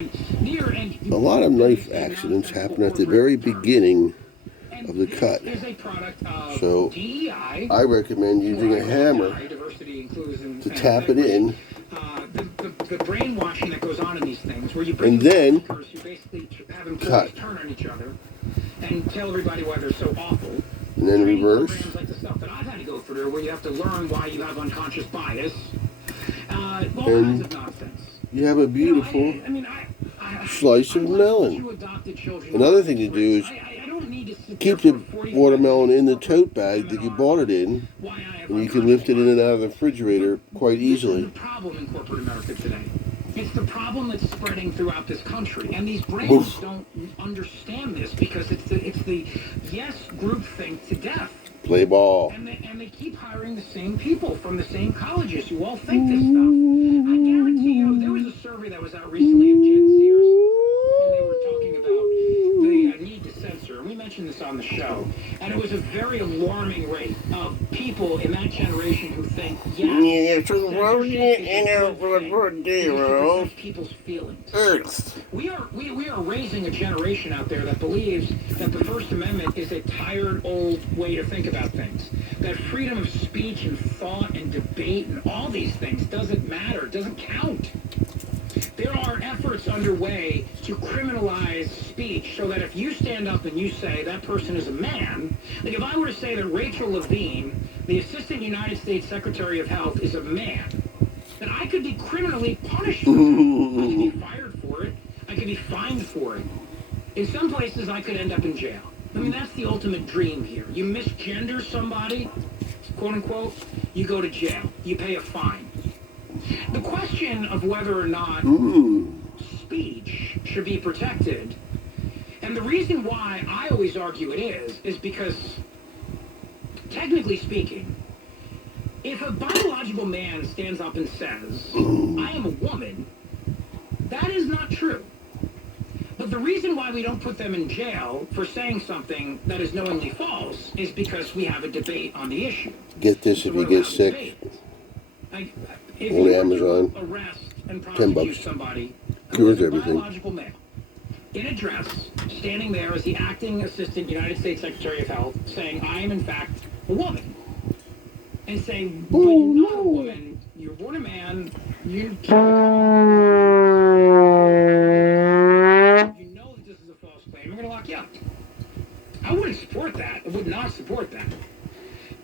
A lot of knife accidents happen at the very beginning of the cut. So I recommend using a hammer to tap it in, the brainwashing that goes on in these things, where you and then you basically have cut, employees turn on each other and tell everybody why they're so awful. and then Training reverse. programs like the stuff that I've had to go through, where you have to learn why you have unconscious bias, all kinds of nonsense. You have a beautiful slice of melon. Another thing to do is keep the watermelon in the tote bag that you bought it in, and you can lift it in and out of the refrigerator quite easily. This is the problem in corporate America today. It's the problem that's spreading throughout this country, and these brains don't understand this because it's the yes groupthink to death. Play ball. And they keep hiring the same people from the same colleges who all think this stuff. I guarantee you, there was a survey that was out recently of Gen Zers, and they were talking about the need to censor. And we mentioned this on the show, and it was a very alarming rate of people in that generation who think, yes, people's feelings. We are raising a generation out there that believes that the First Amendment is a tired, old way to think about things. That freedom of speech and thought and debate and all these things doesn't matter, doesn't count. There are efforts underway to criminalize speech so that if you stand up and you say that person is a man, like if I were to say that Rachel Levine, the Assistant United States Secretary of Health, is a man, then I could be criminally punished for that. I could be fired for it. I could be fined for it. In some places, I could end up in jail. I mean, that's the ultimate dream here. You misgender somebody, quote unquote, you go to jail. You pay a fine. The question of whether or not speech should be protected, and the reason why I always argue it is because, technically speaking, if a biological man stands up and says, I am a woman, that is not true. But the reason why we don't put them in jail for saying something that is knowingly false is because we have a debate on the issue. Get this if you get sick. On Amazon. $10. Somebody cures everything. Biological male in a dress, standing there as the acting Assistant United States Secretary of Health, saying, I am in fact a woman. And saying, but you're not a woman, you're born a man, you know that this is a false claim, we're going to lock you up. I wouldn't support that. I would not support that.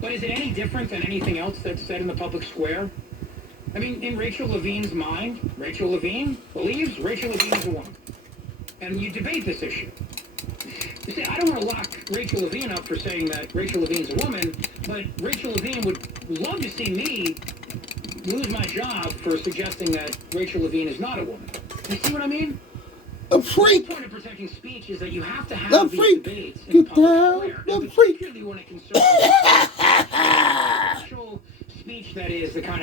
But is it any different than anything else that's said in the public square? I mean, in Rachel Levine's mind, Rachel Levine believes Rachel Levine is a woman. And you debate this issue. You say, I don't want to lock Rachel Levine up for saying that Rachel Levine's a woman, but Rachel Levine would love to see me lose my job for suggesting that Rachel Levine is not a woman. You see what I mean? A freak. The point of protecting speech is that you have to have these debates in the Get public down. square. The And freak. particularly when it concerns actual speech that is the kind of